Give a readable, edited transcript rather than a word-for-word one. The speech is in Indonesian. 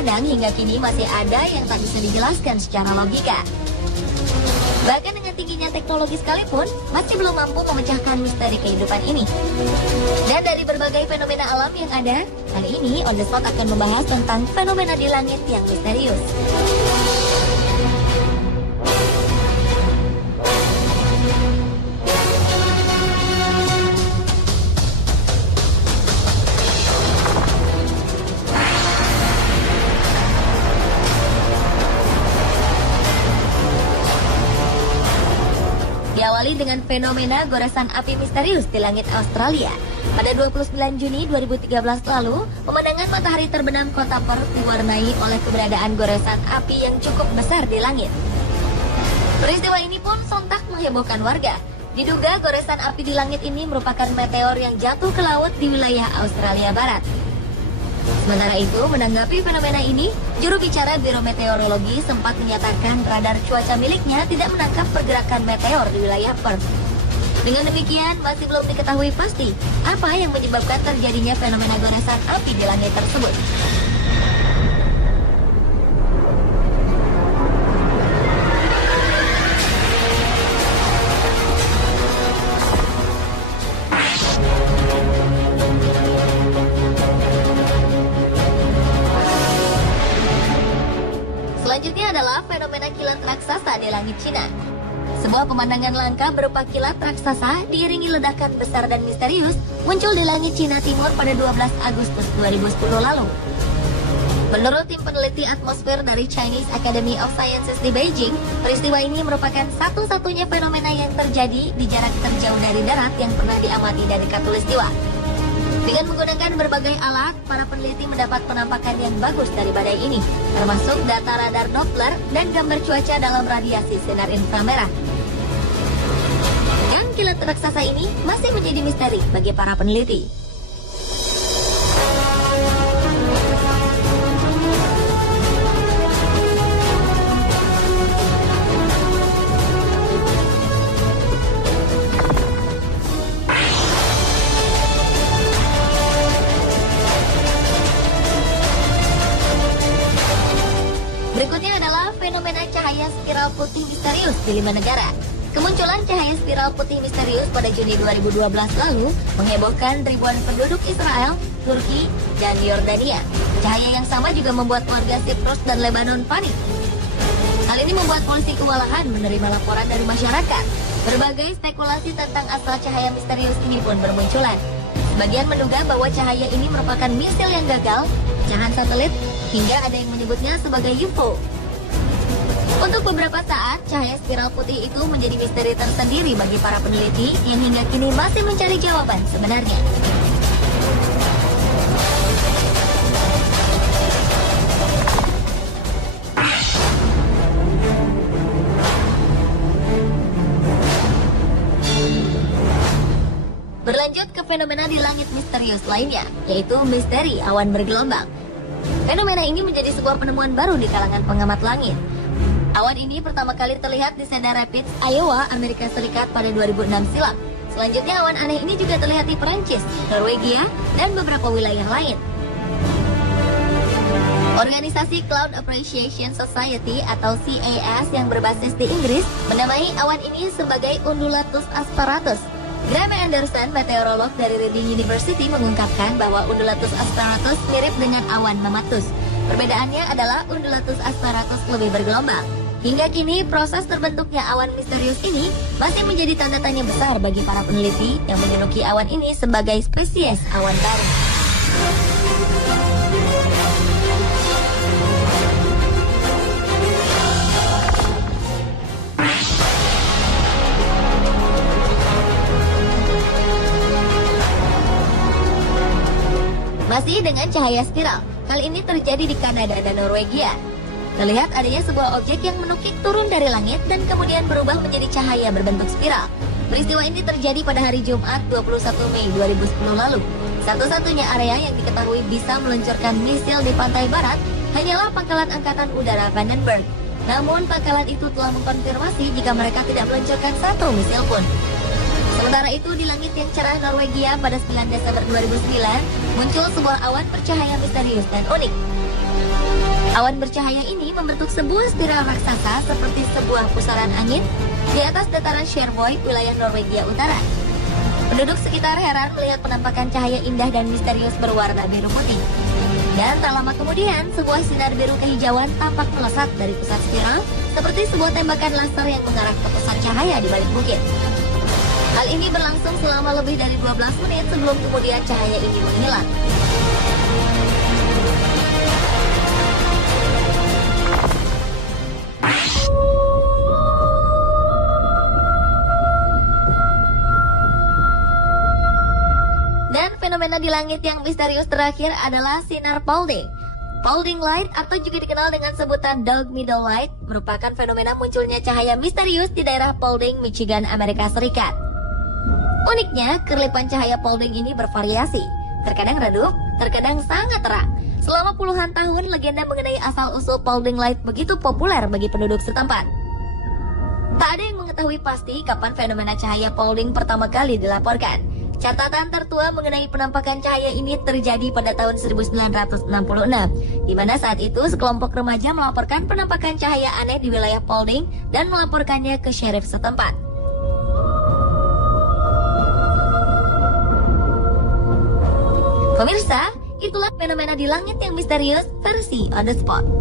Terkadang hingga kini masih ada yang tak bisa dijelaskan secara logika. Bahkan dengan tingginya teknologi sekalipun, masih belum mampu memecahkan misteri kehidupan ini. Dan dari berbagai fenomena alam yang ada, kali ini On The Spot akan membahas tentang fenomena di langit yang misterius. Diawali dengan fenomena goresan api misterius di langit Australia. Pada 29 Juni 2013 lalu, pemandangan matahari terbenam kota Perth diwarnai oleh keberadaan goresan api yang cukup besar di langit. Peristiwa ini pun sontak menghebohkan warga. Diduga goresan api di langit ini merupakan meteor yang jatuh ke laut di wilayah Australia Barat. Sementara itu, menanggapi fenomena ini, juru bicara Biro Meteorologi sempat menyatakan radar cuaca miliknya tidak menangkap pergerakan meteor di wilayah Perth. Dengan demikian, masih belum diketahui pasti apa yang menyebabkan terjadinya fenomena goresan api di langit tersebut. Selanjutnya adalah fenomena kilat raksasa di langit Cina. Sebuah pemandangan langka berupa kilat raksasa diiringi ledakan besar dan misterius muncul di langit Cina Timur pada 12 Agustus 2010 lalu. Menurut tim peneliti atmosfer dari Chinese Academy of Sciences di Beijing, peristiwa ini merupakan satu-satunya fenomena yang terjadi di jarak terjauh dari darat yang pernah diamati dari Khatulistiwa. Dengan menggunakan berbagai alat, para peneliti mendapat penampakan yang bagus dari badai ini, termasuk data radar Doppler dan gambar cuaca dalam radiasi sinar inframerah. Dan kilat raksasa ini masih menjadi misteri bagi para peneliti. Berikutnya adalah fenomena cahaya spiral putih misterius di 5 negara. Kemunculan cahaya spiral putih misterius pada Juni 2012 lalu menghebohkan ribuan penduduk Israel, Turki, dan Yordania. Cahaya yang sama juga membuat warga Siprus dan Lebanon panik. Hal ini membuat polisi kewalahan menerima laporan dari masyarakat. Berbagai spekulasi tentang asal cahaya misterius ini pun bermunculan. Sebagian menduga bahwa cahaya ini merupakan misil yang gagal, pecahan satelit, hingga ada yang menyebutnya sebagai UFO. Untuk beberapa saat, cahaya spiral putih itu menjadi misteri tersendiri bagi para peneliti yang hingga kini masih mencari jawaban sebenarnya. Berlanjut ke fenomena di langit misterius lainnya, yaitu misteri awan bergelombang. Fenomena ini menjadi sebuah penemuan baru di kalangan pengamat langit. Awan ini pertama kali terlihat di Cedar Rapids, Iowa, Amerika Serikat pada 2006 silam. Selanjutnya awan aneh ini juga terlihat di Perancis, Norwegia, dan beberapa wilayah lain. Organisasi Cloud Appreciation Society atau CAS yang berbasis di Inggris menamai awan ini sebagai undulatus asperatus. Graham Anderson, meteorolog dari Reading University, mengungkapkan bahwa undulatus asperatus mirip dengan awan mamatus. Perbedaannya adalah undulatus asperatus lebih bergelombang. Hingga kini, proses terbentuknya awan misterius ini masih menjadi tanda tanya besar bagi para peneliti yang menjuluki awan ini sebagai spesies awan baru. Masih dengan cahaya spiral, kali ini terjadi di Kanada dan Norwegia. Terlihat adanya sebuah objek yang menukik turun dari langit dan kemudian berubah menjadi cahaya berbentuk spiral. Peristiwa ini terjadi pada hari Jumat 21 Mei 2010 lalu. Satu-satunya area yang diketahui bisa meluncurkan misil di pantai barat hanyalah Pangkalan Angkatan Udara Vandenberg. Namun pangkalan itu telah mengkonfirmasi jika mereka tidak meluncurkan satu misil pun. Sementara itu, di langit yang cerah Norwegia pada 9 Desember 2009, muncul sebuah awan bercahaya misterius dan unik. Awan bercahaya ini membentuk sebuah spiral raksasa seperti sebuah pusaran angin di atas dataran Shervoy, wilayah Norwegia Utara. Penduduk sekitar heran melihat penampakan cahaya indah dan misterius berwarna biru putih. Dan tak lama kemudian, sebuah sinar biru kehijauan tampak melesat dari pusat spiral seperti sebuah tembakan laser yang mengarah ke pusat cahaya di balik bukit. Hal ini berlangsung selama lebih dari 12 menit sebelum kemudian cahaya ini menghilang. Dan fenomena di langit yang misterius terakhir adalah sinar Paulding. Paulding Light atau juga dikenal dengan sebutan Dog Meadow Light merupakan fenomena munculnya cahaya misterius di daerah Paulding, Michigan, Amerika Serikat. Uniknya, kerlipan cahaya Paulding ini bervariasi. Terkadang redup, terkadang sangat terang. Selama puluhan tahun, legenda mengenai asal-usul Paulding Light begitu populer bagi penduduk setempat. Tak ada yang mengetahui pasti kapan fenomena cahaya Paulding pertama kali dilaporkan. Catatan tertua mengenai penampakan cahaya ini terjadi pada tahun 1966, di mana saat itu sekelompok remaja melaporkan penampakan cahaya aneh di wilayah Paulding dan melaporkannya ke sheriff setempat. Pemirsa, itulah fenomena di langit yang misterius versi On The Spot.